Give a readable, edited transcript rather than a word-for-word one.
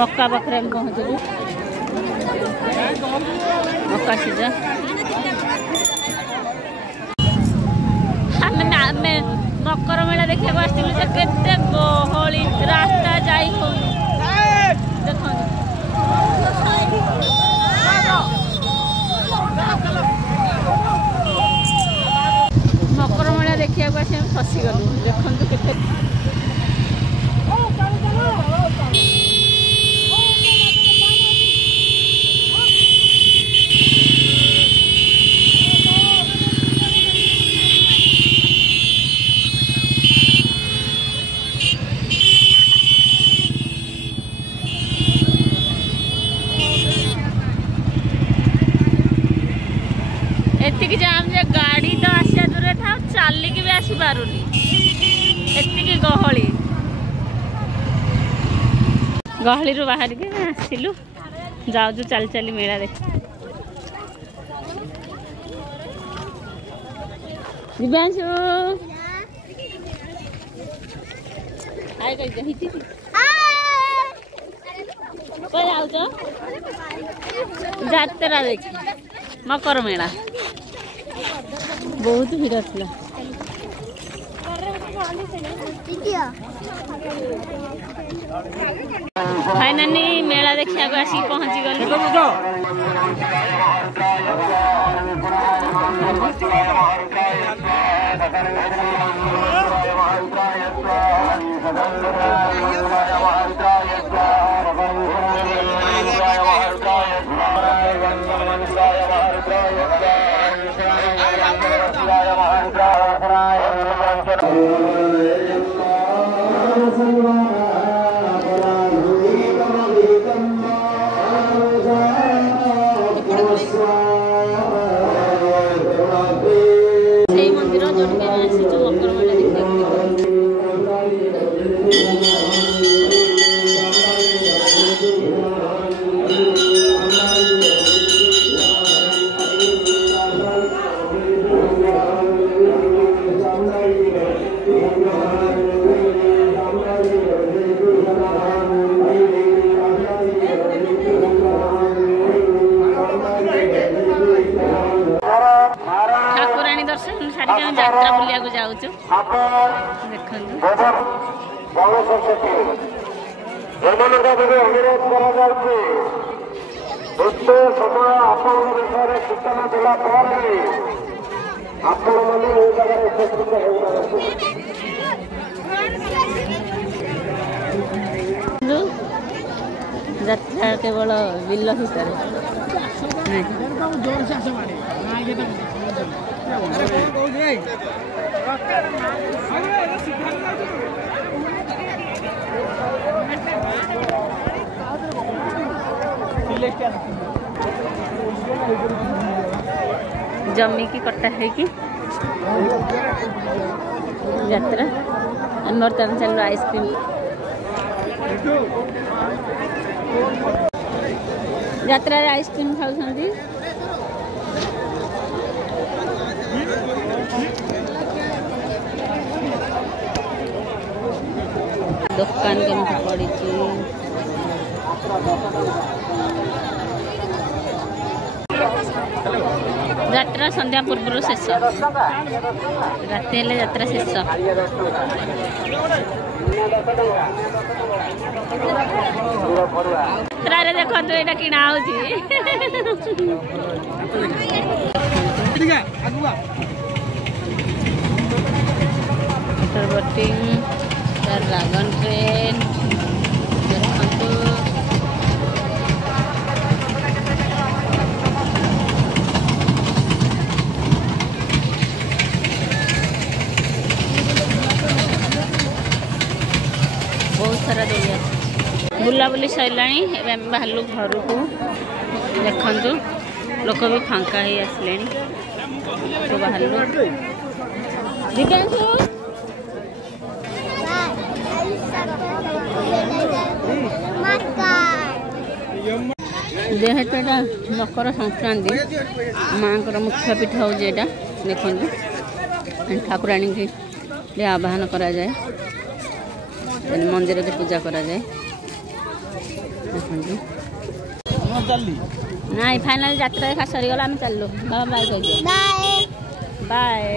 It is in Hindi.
मक्का पाखे हम पहुँचलु मक्का सीजा आमे मकर मेला देखा आसलु से केते गहली रास्ता जाई हो देखो मकर मेला देखा फसी गलु देखु के एतिक जाम जे गाड़ी तो आसिया दूर था चलिक भी आसी पारुनी एतिक गहली गहली रू बाहर के आसिलु जाऊँ चल चली मेला देख दिव्यांशु हाय कर दे हिती पर आउ तो जात्रा देख मकर मेला बहुत भीड़ थी फाइनाली मेला देखा आसिक पहुँची गल मंदिर जो मकर मेला देखा यात्रा बुलिया को जाऊँ यात्रा केवल बिल भितर जमी की कटा है कि यात्रा बर्तमान चलो आइसक्रीम यात्रा आइसक्रीम खाऊ दुकान केमती पड़ी यात्रा संध्या पूर्व शेष राति हेले यात्रा शेष यात्रा देखो यहाँ किना बोटिंग ड्रैगन ट्रेन बहुत सारा दोली बुलाबुली सरला बाहर घर को देखु लोक भी फांका ही आसले तो बाहर दिव्यांशु जेहेतु यहाँ मकर संक्रांति माँ मुख्य पीठ हूँ यहाँ देखु ठाकुराणी की आवाहन करा जाए मंदिर के पूजा करा जाए ଦେଖନ୍ତୁ ନାଇଁ ଫାଇନାଲ ଯାତ୍ରା ଦେଖା ସରିଗଲା ଆମେ ଚାଲିଲୁ ବାବା ବାଏ କହିଦିଅ ବାଏ।